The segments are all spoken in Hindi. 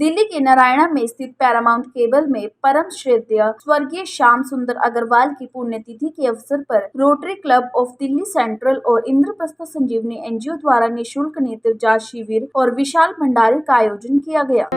दिल्ली के नारायणा में स्थित पैरामाउंट केबल में परम श्रद्धेय स्वर्गीय श्याम सुंदर अग्रवाल की पुण्यतिथि के अवसर पर rotary club of Delhi central और इंद्रप्रस्थ संजीवनी एनजीओ द्वारा निःशुल्क नेत्र जांच शिविर और विशाल भंडारे का आयोजन किया गया।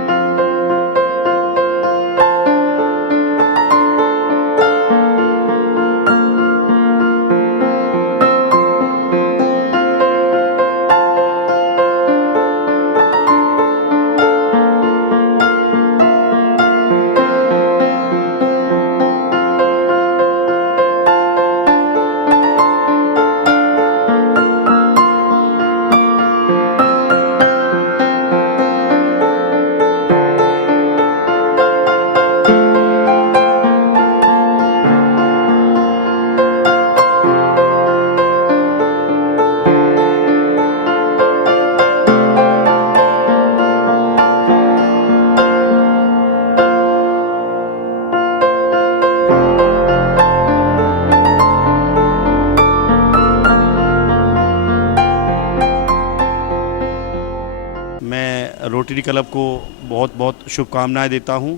मैं रोटरी क्लब को बहुत बहुत शुभकामनाएं देता हूं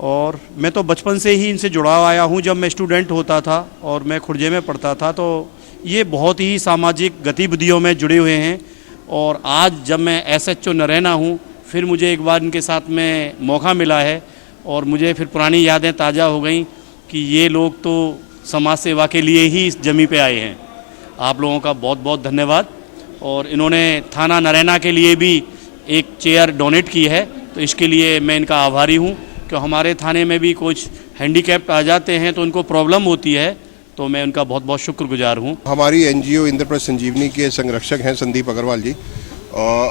और मैं तो बचपन से ही इनसे जुड़ा आया हूं। जब मैं स्टूडेंट होता था और मैं खुर्जे में पढ़ता था तो ये बहुत ही सामाजिक गतिविधियों में जुड़े हुए हैं और आज जब मैं एसएचओ नारायणा हूं फिर मुझे एक बार इनके साथ में मौका मिला है और मुझे फिर पुरानी यादें ताज़ा हो गई कि ये लोग तो समाज सेवा के लिए ही इस जमी पे आए हैं। आप लोगों का बहुत बहुत धन्यवाद। और इन्होंने थाना नारायणा के लिए भी एक चेयर डोनेट की है तो इसके लिए मैं इनका आभारी हूं कि हमारे थाने में भी कुछ हैंडीकैप्ड आ जाते हैं तो उनको प्रॉब्लम होती है, तो मैं उनका बहुत बहुत शुक्रगुजार हूं। हमारी एनजीओ इंद्रप्रस्थ संजीवनी के संरक्षक हैं संदीप अग्रवाल जी।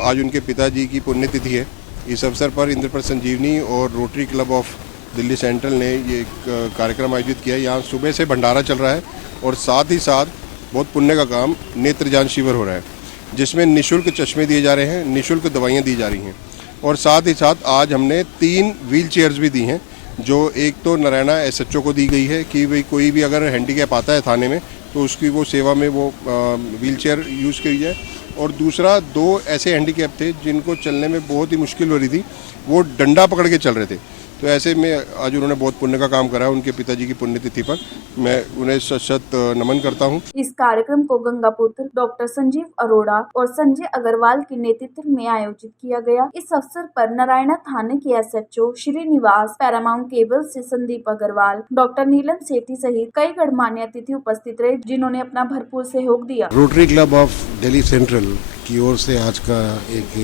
आज उनके पिताजी की पुण्यतिथि है। इस अवसर पर इंद्रप्रस्थ संजीवनी और rotary club of Delhi central ने ये एक कार्यक्रम आयोजित किया है। यहाँ सुबह से भंडारा चल रहा है और साथ ही साथ बहुत पुण्य का काम नेत्र जांच शिविर हो रहा है जिसमें निःशुल्क चश्मे दिए जा रहे हैं, निःशुल्क दवाइयाँ दी जा रही हैं और साथ ही साथ आज हमने 3 व्हील चेयर्स भी दी हैं। जो एक तो नारायणा एसएचओ को दी गई है कि भाई कोई भी अगर हैंडीकैप आता है थाने में तो उसकी वो सेवा में वो व्हील चेयर यूज़ करी जाए और दूसरा 2 ऐसे हैंडीकैप थे जिनको चलने में बहुत ही मुश्किल हो रही थी, वो डंडा पकड़ के चल रहे थे। तो ऐसे में आज उन्होंने बहुत पुण्य का काम करा है। उनके पिताजी की पुण्यतिथि पर मैं उन्हें शत नमन करता हूं। इस कार्यक्रम को गंगापुत्र डॉक्टर संजीव अरोड़ा और संजय अग्रवाल के नेतृत्व में आयोजित किया गया। इस अवसर पर नारायणा थाने के एसएचओ श्रीनिवास, पैरामाउंट केबल से संदीप अग्रवाल, डॉक्टर नीलम सेठी सहित कई गणमान्य अतिथि उपस्थित रहे जिन्होंने अपना भरपूर सहयोग दिया। Rotary club of Delhi central की ओर से आज का एक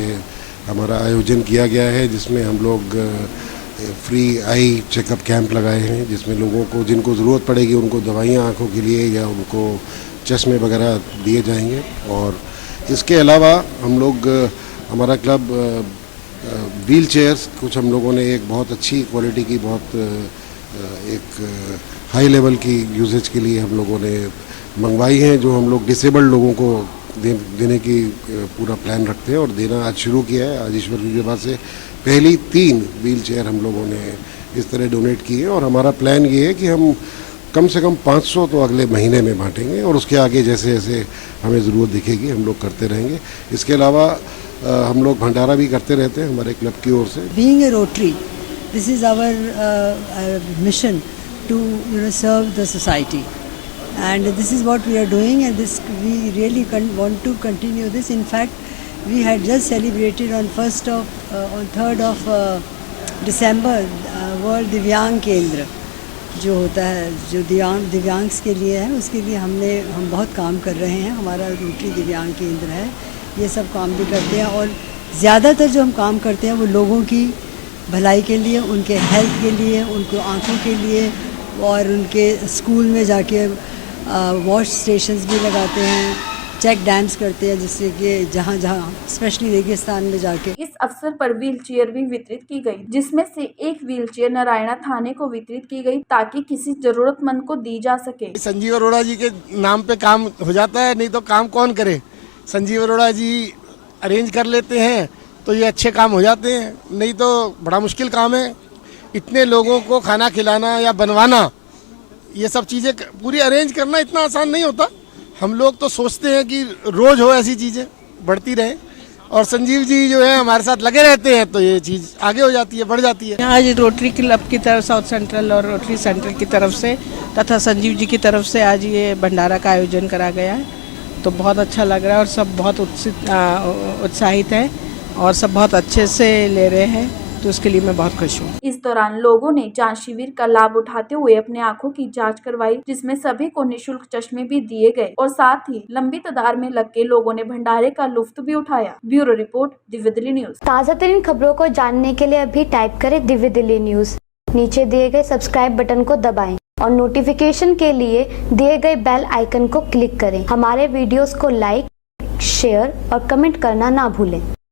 हमारा आयोजन किया गया है जिसमें हम लोग फ्री आई चेकअप कैंप लगाए हैं जिसमें लोगों को जिनको ज़रूरत पड़ेगी उनको दवाइयाँ आँखों के लिए या उनको चश्मे वगैरह दिए जाएंगे। और इसके अलावा हम लोग हमारा क्लब व्हील चेयर्स कुछ हम लोगों ने एक बहुत अच्छी क्वालिटी की बहुत एक हाई लेवल की यूजेज के लिए हम लोगों ने मंगवाई हैं जो हम लोग डिसेबल्ड लोगों को देने की पूरा प्लान रखते हैं और देना आज शुरू किया है। आज ईश्वर की कृपा से पहली 3 व्हील चेयर हम लोगों ने इस तरह डोनेट की है और हमारा प्लान ये है कि हम कम से कम 500 तो अगले महीने में बांटेंगे और उसके आगे जैसे जैसे हमें ज़रूरत दिखेगी हम लोग करते रहेंगे। इसके अलावा हम लोग भंडारा भी करते रहते हैं हमारे क्लब की ओर से। Being a Rotary, this is our mission to serve the society and this is what we are doing and this we really want to continue this. In fact, we had just celebrated on 3rd of December World दिव्यांग केंद्र जो होता है जो दिव्यांग्स के लिए है, उसके लिए हम बहुत काम कर रहे हैं। हमारा रोटरी दिव्यांग केंद्र है, ये सब काम भी करते हैं और ज़्यादातर जो हम काम करते हैं वो लोगों की भलाई के लिए, उनके हेल्थ के लिए, उनको आँखों के लिए और उनके स्कूल में जाके वॉश स्टेशंस भी लगाते हैं, चेक डैम्स करते हैं जिससे कि जहाँ स्पेशली रेगिस्तान में जाके। इस अवसर पर व्हील चेयर भी वितरित की गई जिसमें से एक व्हील चेयर नारायणा थाने को वितरित की गई ताकि किसी जरूरतमंद को दी जा सके। संजीव अरोड़ा जी के नाम पे काम हो जाता है, नहीं तो काम कौन करे। संजीव अरोड़ा जी अरेंज कर लेते हैं तो ये अच्छे काम हो जाते हैं, नहीं तो बड़ा मुश्किल काम है। इतने लोगों को खाना खिलाना या बनवाना, ये सब चीज़ें पूरी अरेंज करना इतना आसान नहीं होता। हम लोग तो सोचते हैं कि रोज़ हो ऐसी चीज़ें बढ़ती रहें, और संजीव जी जो है हमारे साथ लगे रहते हैं तो ये चीज़ आगे हो जाती है, बढ़ जाती है। आज रोटरी क्लब की तरफ, साउथ सेंट्रल और रोटरी सेंट्रल की तरफ से तथा संजीव जी की तरफ से आज ये भंडारा का आयोजन करा गया है, तो बहुत अच्छा लग रहा है और सब बहुत उत्साहित हैं और सब बहुत अच्छे से ले रहे हैं, तो उसके लिए मैं बहुत खुश हूँ। इस दौरान लोगों ने जांच शिविर का लाभ उठाते हुए अपने आंखों की जांच करवाई, जिसमें सभी को निशुल्क चश्मे भी दिए गए और साथ ही लंबी कतार में लग के लोगों ने भंडारे का लुत्फ भी उठाया। Bureau report, Divya Delhi news. ताज़ा तरीन खबरों को जानने के लिए अभी टाइप करें दिव्य दिल्ली न्यूज। नीचे दिए गए सब्सक्राइब बटन को दबाएं और नोटिफिकेशन के लिए दिए गए बेल आइकन को क्लिक करें। हमारे वीडियोस को लाइक, शेयर और कमेंट करना ना भूलें।